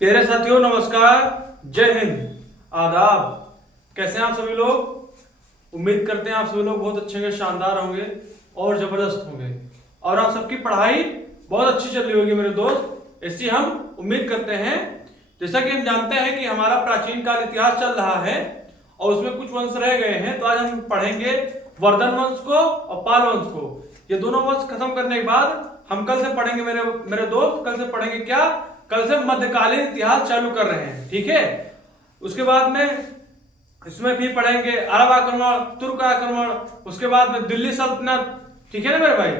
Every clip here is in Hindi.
प्यारे साथियों नमस्कार, जय हिंद, आदाब। कैसे हैं आप सभी लोग। उम्मीद करते हैं आप सभी लोग बहुत अच्छे होंगे, शानदार होंगे और जबरदस्त होंगे और आप सबकी पढ़ाई बहुत अच्छी चल रही होगी मेरे दोस्त। ऐसी हम उम्मीद करते हैं। जैसा कि हम जानते हैं कि हमारा प्राचीन काल इतिहास चल रहा है और उसमें कुछ वंश रह गए हैं, तो आज हम पढ़ेंगे वर्धन वंश को और पाल वंश को। ये दोनों वंश खत्म करने के बाद हम कल से पढ़ेंगे मेरे दोस्त, कल से पढ़ेंगे क्या, कल से मध्यकालीन इतिहास चालू कर रहे हैं, ठीक है। उसके बाद में इसमें भी पढ़ेंगे अरब आक्रमण, तुर्क आक्रमण, उसके बाद में दिल्ली सल्तनत, ठीक है ना मेरे भाई।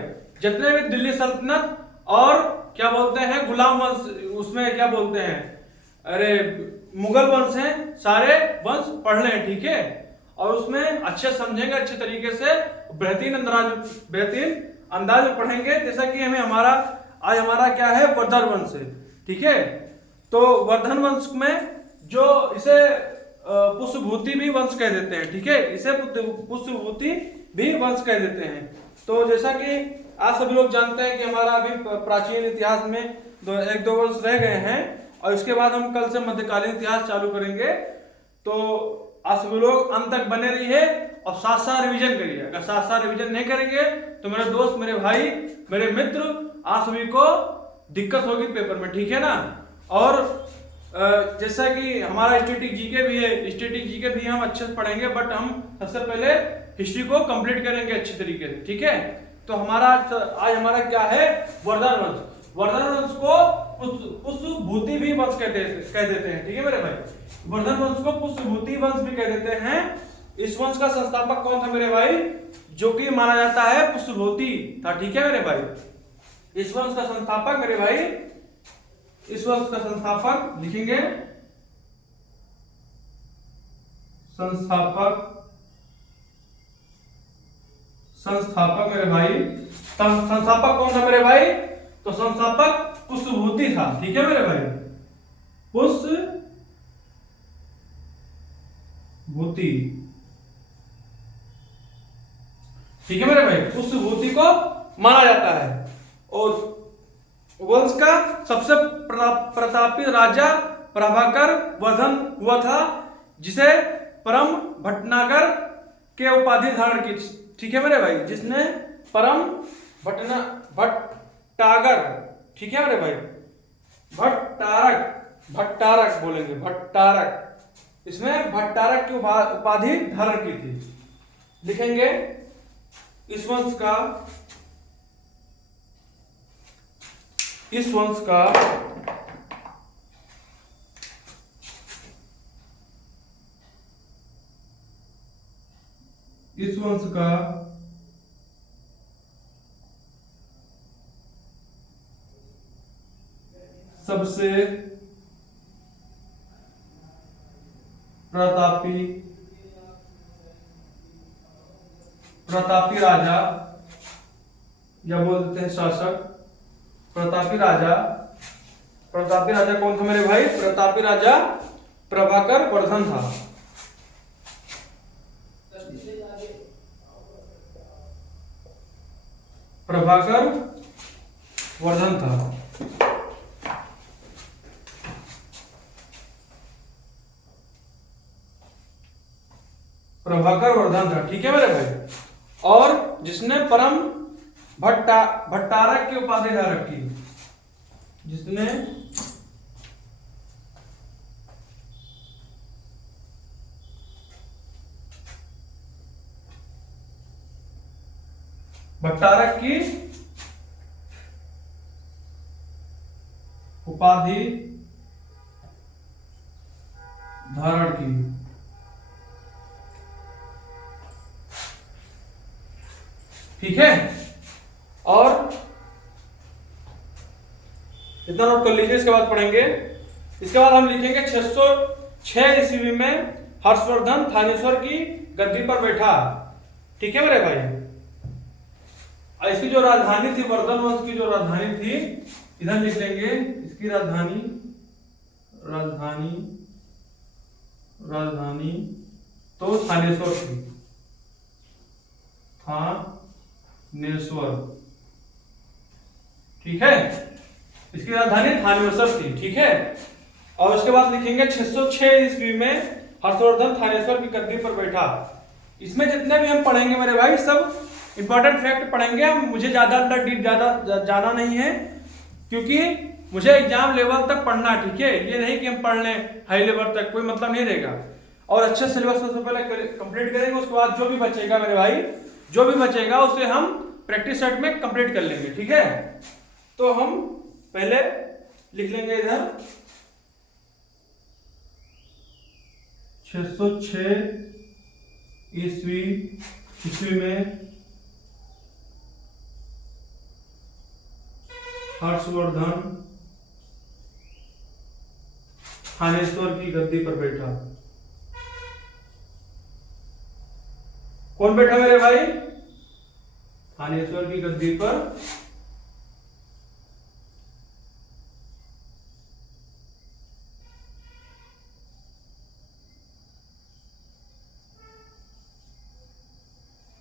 जितने भी दिल्ली सल्तनत और क्या बोलते हैं गुलाम वंश, उसमें क्या बोलते हैं, अरे मुगल वंश हैं, सारे वंश पढ़ लें, ठीक है। और उसमें अच्छे समझेंगे, अच्छे तरीके से बेहतरीन अंदाज में पढ़ेंगे। जैसा कि आज हमारा क्या है, वर्धन वंश है, ठीक है। तो वर्धन वंश में जो इसे पुष्यभूति भी वंश कह देते हैं, ठीक है, इसे पुष्यभूति भी वंश कह देते हैं। तो जैसा कि आप सभी लोग जानते हैं कि हमारा अभी प्राचीन इतिहास में एक दो वंश रह गए हैं और इसके बाद हम कल से मध्यकालीन इतिहास चालू करेंगे। तो आप सभी लोग अंत तक बने रहिए और साथ साथ रिवीजन करिए। अगर साथ साथ रिवीजन नहीं करेंगे तो मेरे दोस्त, मेरे भाई, मेरे मित्र, आप सभी को दिक्कत होगी पेपर में, ठीक है ना। और जैसा कि हमारा स्टैटिक जीके भी है, स्टैटिक जीके भी हम अच्छे से पढ़ेंगे, बट हम सबसे पहले हिस्ट्री को कंप्लीट करेंगे अच्छे तरीके से, ठीक है। तो आज हमारा क्या है, वर्धन वंश। वर्धन वंश को पुष्यभूति भी वंश कह देते हैं, ठीक है मेरे भाई। वर्धन वंश को पुष्यभूति वंश भी कह देते हैं। इस वंश का संस्थापक कौन था मेरे भाई, जो कि माना जाता है पुष्यभूति था, ठीक है मेरे भाई। इस वंश का संस्थापक मेरे भाई, इस वंश का संस्थापक लिखेंगे, संस्थापक मेरे भाई। संस्थापक कौन था मेरे भाई, तो संस्थापक पुष्यभूति था, ठीक है मेरे भाई। पुष्यभूति, ठीक है मेरे भाई, पुष्यभूति को माना जाता है। और वंश का सबसे प्रतापी राजा प्रभाकर वर्धन हुआ था, जिसे परम भटनागर के उपाधि धारण की, ठीक है मेरे भाई, जिसने परम भट्टागर, ठीक है मेरे भाई, भट्टारक बोलेंगे, भट्टारक, इसमें भट्टारक की उपाधि धारण की थी। लिखेंगे इस वंश का सबसे प्रतापी राजा, या बोल देते हैं शासक, प्रतापी राजा कौन था मेरे भाई, प्रतापी राजा प्रभाकर वर्धन था। प्रभाकर वर्धन था, ठीक है मेरे भाई। और जिसने परम भट्टारक की उपाधि धारण की, जिसने भट्टारक की उपाधि धारण की, ठीक है। और इतना नोट कर लीजिए, इसके बाद पढ़ेंगे। इसके बाद हम लिखेंगे 606 ईस्वी में हर्षवर्धन थानेश्वर की गद्दी पर बैठा, ठीक है मेरे भाई। इसकी जो राजधानी थी, वर्धन वंश की जो राजधानी थी, इधर लिख लेंगे, इसकी राजधानी तो थानेश्वर थी, थानेश्वर, ठीक है। इसकी राजधानी थानेश्वर थी, ठीक है। और उसके बाद लिखेंगे 606 ईस्वी में हर्षवर्धन थानेश्वर की गद्दी पर बैठा। इसमें जितने भी हम पढ़ेंगे मेरे भाई सब इंपॉर्टेंट फैक्ट पढ़ेंगे हम, मुझे ज्यादा अंदर डीप ज्यादा जाना नहीं है, क्योंकि मुझे एग्जाम लेवल तक पढ़ना है, ठीक है। ये नहीं कि हम पढ़ लें हाई लेवल तक, कोई मतलब नहीं रहेगा। और अच्छे सिलेबस सबसे पहले कंप्लीट करेंगे, उसके बाद जो भी बचेगा मेरे भाई, जो भी बचेगा उसे हम प्रैक्टिस सेट में कंप्लीट कर लेंगे, ठीक है। तो हम पहले लिख लेंगे इधर 606 ईस्वी में हर्षवर्धन थानेश्वर की गद्दी पर बैठा। कौन बैठा मेरे भाई? थानेश्वर की गद्दी पर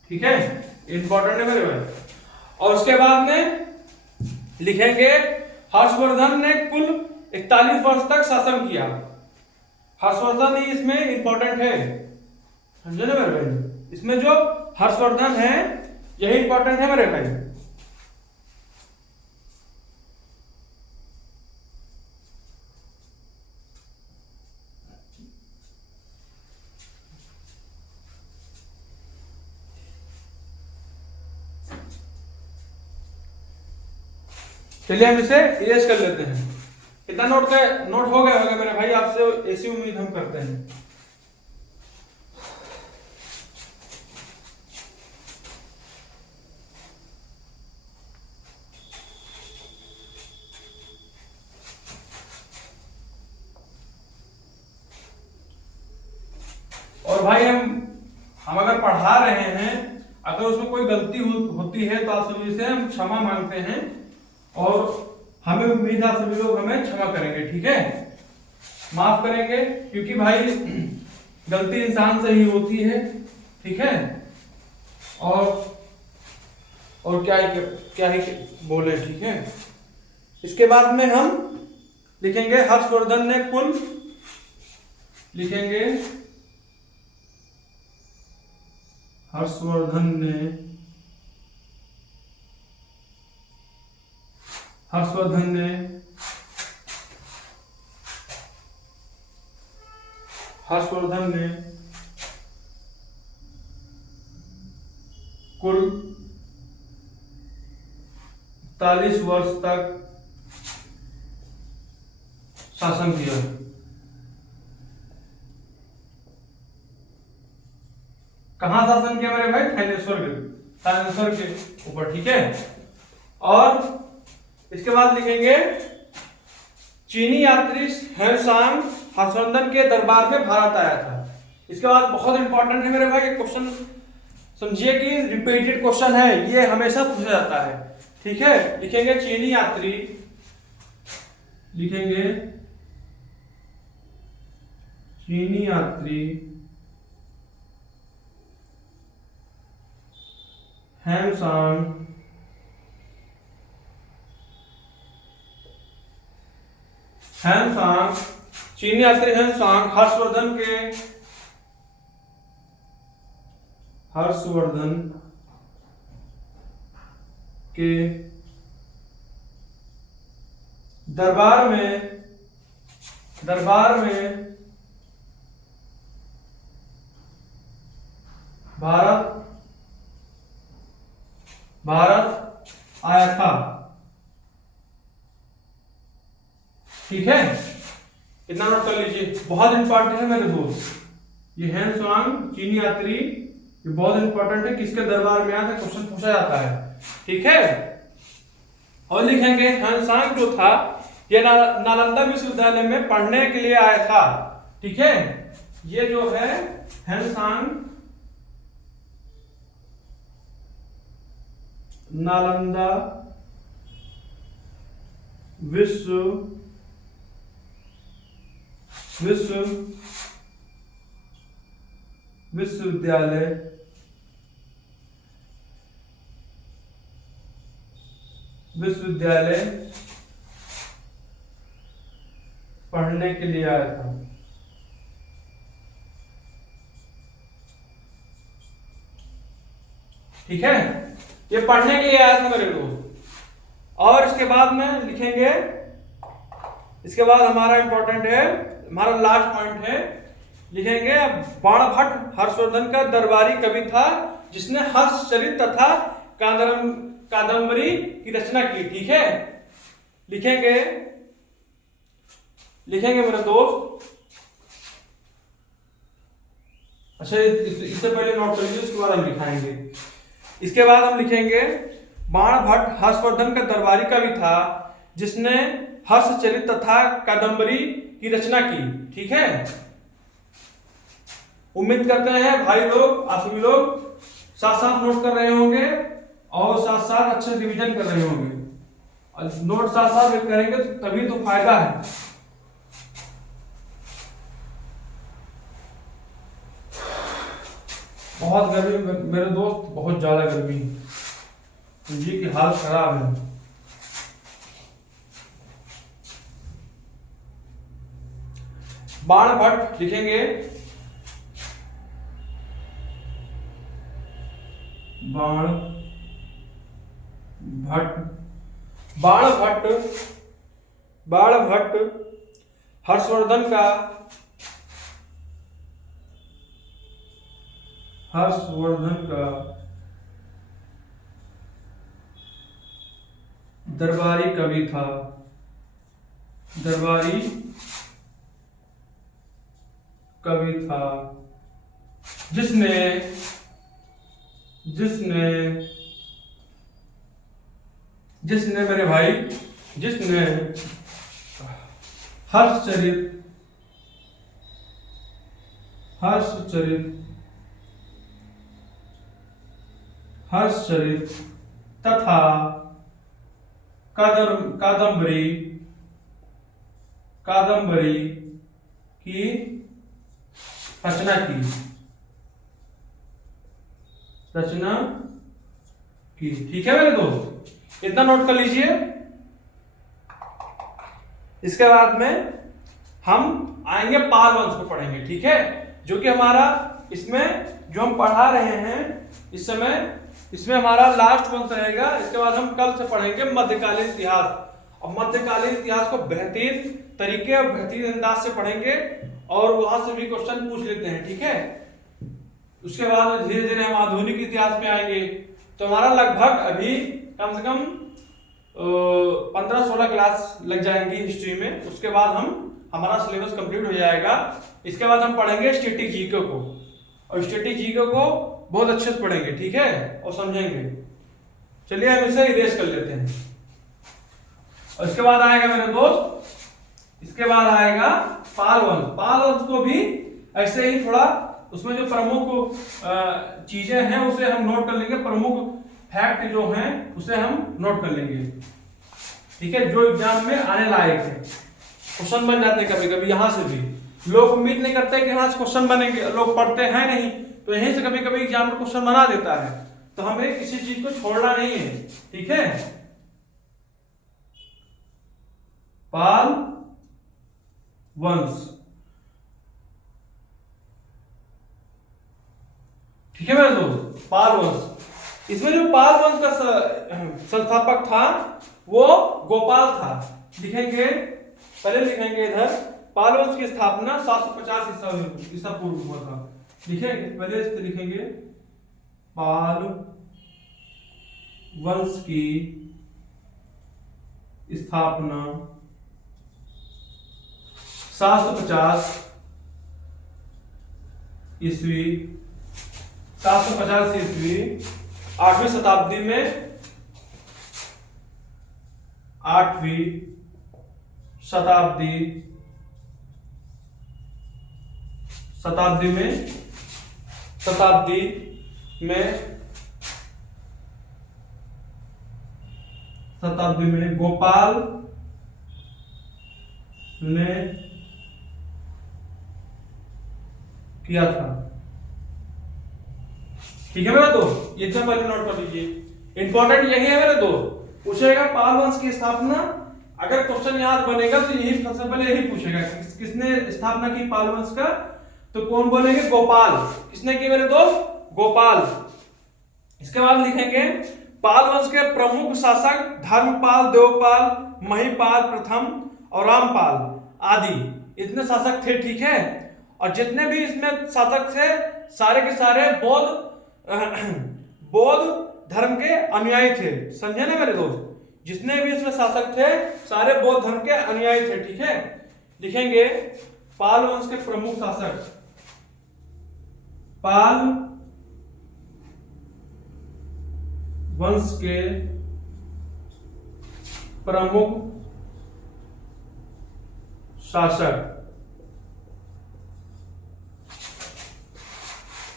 ठीक है, इंपॉर्टेंट है मेरे भाई। और उसके बाद में लिखेंगे हर्षवर्धन ने कुल 41 वर्ष तक शासन किया। हर्षवर्धन ही इसमें इंपॉर्टेंट है, समझे ना मेरे भाई। इसमें जो हर्षवर्धन है यही इंपॉर्टेंट है मेरे भाई। चलिए हम इसे इरेज कर लेते हैं। कितना नोट हो गया होगा मेरे भाई, आपसे ऐसी उम्मीद हम करते हैं। और भाई हम अगर पढ़ा रहे हैं, अगर उसमें कोई गलती होती है तो आप सभी से हम क्षमा मांगते हैं, और हमें उम्मीद है आप सभी लोग हमें क्षमा करेंगे, ठीक है, माफ करेंगे, क्योंकि भाई गलती इंसान से ही होती है, ठीक है। और क्या ही बोले, ठीक है। इसके बाद में हम लिखेंगे हर्षवर्धन ने कुल, लिखेंगे हर्षवर्धन ने कुल 41 वर्ष तक शासन किया। कहां शासन किया मेरे भाई? थानेश्वर के ऊपर, ठीक है। और इसके बाद लिखेंगे चीनी यात्री हेनसांग हर्षवर्धन के दरबार में भारत आया था। इसके बाद बहुत इंपॉर्टेंट है मेरे भाई, ये क्वेश्चन समझिए कि रिपीटेड क्वेश्चन है, ये हमेशा पूछा जाता है, ठीक है। लिखेंगे चीनी यात्री, हेनसांग चीनी यात्री हेनसांग हर्षवर्धन के दरबार में भारत आया था, ठीक है। इतना नोट कर लीजिए, बहुत इंपॉर्टेंट है मेरे दोस्त। ये हेनसांग चीनी यात्री, ये बहुत इंपॉर्टेंट है, किसके दरबार में आया था, क्वेश्चन पूछा जाता है, ठीक है। और लिखेंगे हेनसांग जो था ये नालंदा विश्वविद्यालय में पढ़ने के लिए आया था, ठीक है। ये जो है हेनसांग नालंदा विश्वविद्यालय पढ़ने के लिए आया था। ठीक है, ये पढ़ने के लिए आया था मेरे दोस्त। और इसके बाद में लिखेंगे, इसके बाद हमारा इंपॉर्टेंट है, हमारा लास्ट पॉइंट है, लिखेंगे बाणभट्ट हर्षवर्धन का दरबारी कवि था जिसने हर्षचरित तथा कादम्बरी की रचना की। ठीक है, लिखेंगे मेरे दोस्त। अच्छा, इससे पहले नोट कर लीजिए, उसके बाद हम लिखाएंगे। इसके बाद हम लिखेंगे बाणभट्ट हर्षवर्धन का दरबारी कवि था जिसने हर्षचरित तथा कादम्बरी की रचना की। ठीक है, उम्मीद करते हैं भाई लोग, आप सभी लोग साथ साथ नोट कर रहे होंगे और साथ साथ अक्षर रिवीजन कर रहे होंगे। और नोट साथ साथ करेंगे तभी तो फायदा है। बहुत गर्मी मेरे दोस्त, बहुत ज्यादा गर्मी, जी की हालत खराब है। बाणभट्ट लिखेंगे, बाणभट्ट हर्षवर्धन का दरबारी कवि था। जिसने मेरे भाई, जिसने हर्षचरित तथा कादम्बरी की रचना की। ठीक है मेरे दोस्त, इतना नोट कर लीजिए। इसके बाद में हम आएंगे पाल वंश को पढ़ेंगे। ठीक है, जो कि हमारा इसमें जो हम पढ़ा रहे हैं इस समय, इसमें हमारा लास्ट वंश रहेगा। इसके बाद हम कल से पढ़ेंगे मध्यकालीन इतिहास, और मध्यकालीन इतिहास को बेहतरीन तरीके और बेहतरीन अंदाज से पढ़ेंगे और वहां से भी क्वेश्चन पूछ लेते हैं। ठीक है, उसके बाद धीरे धीरे हम आधुनिक इतिहास में आएंगे। तो हमारा लगभग अभी कम से कम 15-16 क्लास लग जाएंगी हिस्ट्री में। उसके बाद हमारा सिलेबस कंप्लीट हो जाएगा। इसके बाद हम पढ़ेंगे स्टैटिक जीके को, और स्टैटिक जीके को बहुत अच्छे से पढ़ेंगे। ठीक है, और समझेंगे। चलिए हम इसे इरेज कर लेते हैं। और इसके बाद आएगा मेरे दोस्त, इसके बाद आएगा पाल वंश को भी ऐसे ही थोड़ा, उसमें जो प्रमुख चीजें हैं उसे हम नोट कर लेंगे, प्रमुख फैक्ट जो हैं उसे हम नोट कर लेंगे। ठीक है, जो एग्जाम में आने लायक है, क्वेश्चन बन जाते हैं कभी कभी। यहां से भी लोग उम्मीद नहीं करते कि यहां से क्वेश्चन बनेंगे, लोग पढ़ते हैं नहीं, तो यहीं से कभी कभी एग्जाम में क्वेश्चन बना देता है। तो हमें किसी चीज को छोड़ना नहीं है। ठीक है, पाल वंश। ठीक है मेरे दोस्त, पाल वंश, इसमें जो पाल वंश का संस्थापक था वो गोपाल था। लिखेंगे, पहले लिखेंगे इधर, पाल वंश की स्थापना 750 ईसा पूर्व हुआ था। लिखेंगे, पहले इस लिखेंगे पाल वंश की स्थापना 750 ईस्वी 750 ईस्वी 8वीं शताब्दी में, 8वीं शताब्दी में गोपाल ने किया था। ठीक है मेरे दोस्त, ये पहले नोट कर लीजिए, इंपॉर्टेंट यही है मेरे दोस्त। पूछेगा पाल वंश की स्थापना अगर क्वेश्चन याद बनेगा तो यही सबसे पहले यही पूछेगा किसने स्थापना की पाल वंश का, तो कौन बोलेंगे? गोपाल। किसने की मेरे दोस्त? गोपाल। इसके बाद लिखेंगे पाल वंश के प्रमुख शासक धर्मपाल, देवपाल, महिपाल प्रथम और रामपाल आदि इतने शासक थे, ठीक है। और जितने भी इसमें शासक थे सारे के सारे बौद्ध धर्म के अनुयायी थे, समझे ना मेरे दोस्त। जितने भी इसमें शासक थे सारे बौद्ध धर्म के अनुयायी थे, ठीक है। लिखेंगे पाल वंश के प्रमुख शासक, पाल वंश के प्रमुख शासक।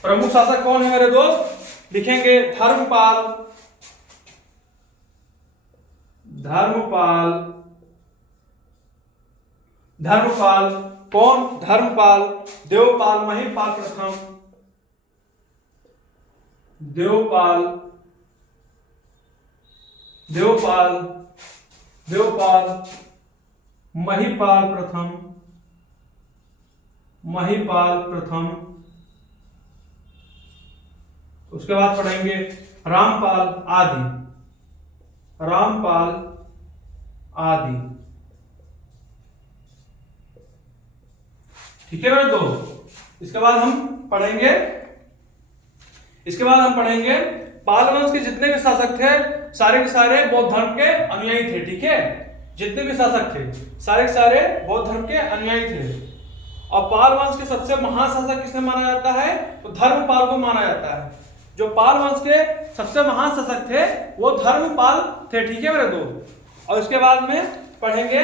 प्रमुख शासक कौन है मेरे दोस्त? लिखेंगे धर्मपाल, धर्मपाल, धर्मपाल कौन? धर्मपाल, देवपाल, महिपाल प्रथम, देवपाल, देवपाल, देवपाल, महिपाल प्रथम, महिपाल प्रथम। उसके बाद पढ़ेंगे रामपाल आदि, रामपाल आदि, ठीक है मेरे दोस्त। इसके बाद हम पढ़ेंगे पाल वंश के जितने भी शासक थे सारे के सारे बौद्ध धर्म के अनुयायी थे, ठीक है। जितने भी शासक थे सारे के सारे बौद्ध धर्म के अनुयायी थे। और पाल वंश के सबसे महान शासक किसे माना जाता है? तो धर्मपाल को माना जाता है। जो पाल वंश के सबसे महान शासक थे वो धर्मपाल थे, ठीक है मेरे दोस्त। और उसके बाद में पढ़ेंगे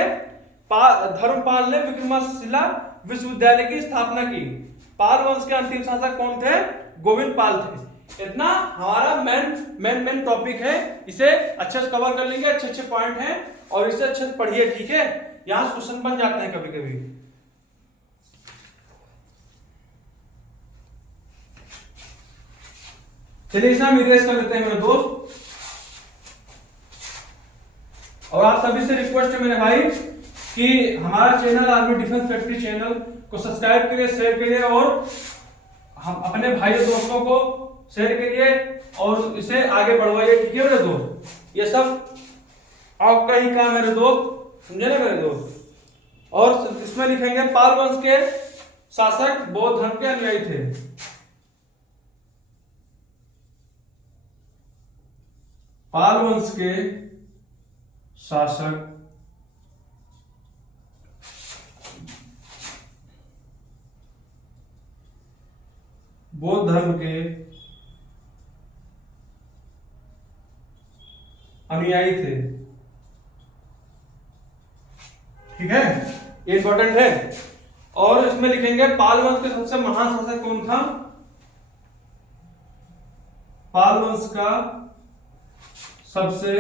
धर्मपाल ने विक्रमशिला विश्वविद्यालय की स्थापना की। पाल वंश के अंतिम शासक कौन थे? गोविंद पाल थे। इतना हमारा मेन टॉपिक है, इसे अच्छे से कवर कर लेंगे, अच्छे पॉइंट हैं और इसे अच्छे से पढ़िए, ठीक है। यहां क्वेश्चन बन जाते हैं कभी कभी। चलिए इसे हम इरेज कर लेते हैं मेरे दोस्त। और आप सभी से रिक्वेस्ट है मेरे भाई कि हमारा channel army defence factory channel को सब्सक्राइब करिए, शेयर करिए और हम अपने भाई दोस्तों को शेयर करिए और इसे आगे बढ़वाइए, ठीक है मेरे दोस्त। ये सब आपका ही काम है मेरे दोस्त, समझे ना मेरे दोस्त। और इसमें लिखेंगे पाल वंश के शासक बौद्ध धर्म के अनुयायी थे। पाल वंश के शासक बौद्ध धर्म के अनुयायी थे, ठीक है, ये इंपॉर्टेंट है। और इसमें लिखेंगे पाल वंश के सबसे महान शासक कौन था? पाल वंश का सबसे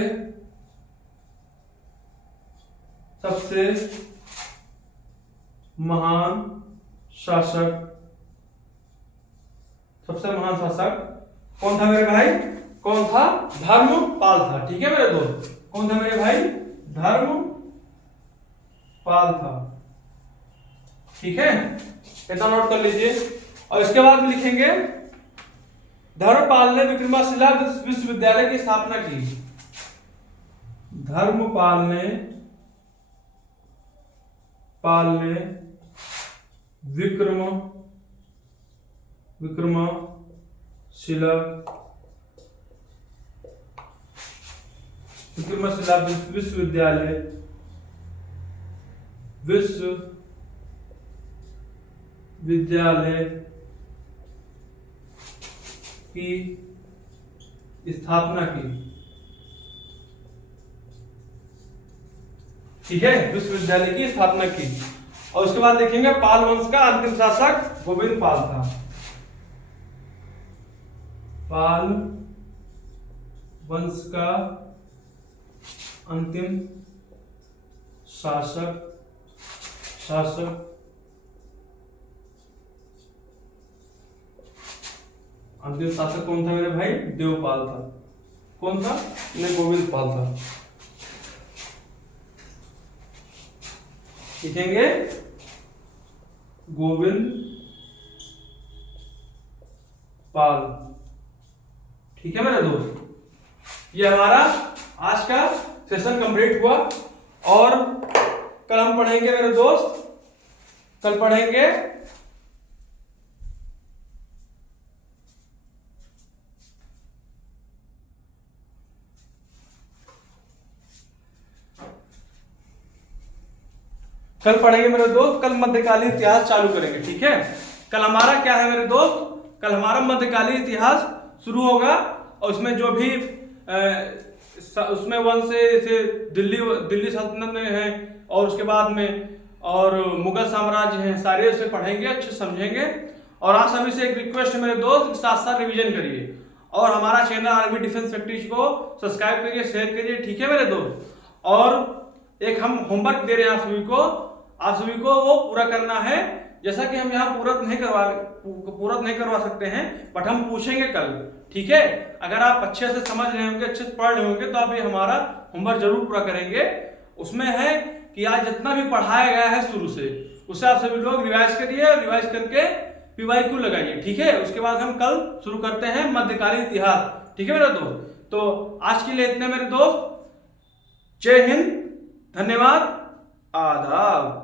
महान शासक, सबसे महान शासक कौन था मेरे भाई? कौन था? धर्मपाल था, ठीक है मेरे दोस्त। कौन था मेरे भाई? धर्मपाल था, ठीक है, इतना नोट कर लीजिए। और इसके बाद में लिखेंगे धर्मपाल ने विक्रमशिला विश्वविद्यालय की स्थापना की। धर्मपाल ने विक्रमशिला विश्वविद्यालय की स्थापना की, ठीक है, विश्वविद्यालय की स्थापना की। और उसके बाद देखेंगे पाल वंश का अंतिम शासक गोविंद पाल था। पाल वंश का अंतिम शासक अंतिम शासक कौन था मेरे भाई? देवपाल था। कौन था? नहीं, गोविंद पाल था। लिखेंगे गोविंद पाल। ठीक है मेरे दोस्त, ये हमारा आज का सेशन कंप्लीट हुआ। और कल हम पढ़ेंगे मेरे दोस्त, कल पढ़ेंगे मेरे दोस्त, कल मध्यकालीन इतिहास चालू करेंगे। ठीक है, कल हमारा क्या है मेरे दोस्त, कल हमारा मध्यकालीन इतिहास शुरू होगा। और उसमें जो भी उसमें वंश से दिल्ली सल्तनत में है, और उसके बाद में और मुगल साम्राज्य हैं, सारे उसे पढ़ेंगे, अच्छे समझेंगे। और आप सभी से एक रिक्वेस्ट है मेरे दोस्त, साथ साथ रिवीजन करिए और हमारा चैनल आर्मी डिफेंस फैक्ट्रीज को सब्सक्राइब करिए, शेयर करिए। ठीक है मेरे दोस्त, और एक हम होमवर्क दे रहे हैं आप सभी को वो पूरा करना है। जैसा कि हम यहाँ पूरा नहीं करवा सकते हैं, बट हम पूछेंगे कल। ठीक है, अगर आप अच्छे से समझ रहे होंगे, अच्छे से पढ़ रहे होंगे, तो आप ये हमारा होमवर्क जरूर पूरा करेंगे। उसमें है कि आज जितना भी पढ़ाया गया है शुरू से, उससे आप सभी लोग रिवाइज करिए, रिवाइज करके PYQ लगाइए। ठीक है, उसके बाद हम कल शुरू करते हैं मध्यकालीन इतिहास। ठीक है मेरे दोस्त, तो आज के लिए इतने मेरे दोस्त। जय हिंद, धन्यवाद, आदाब।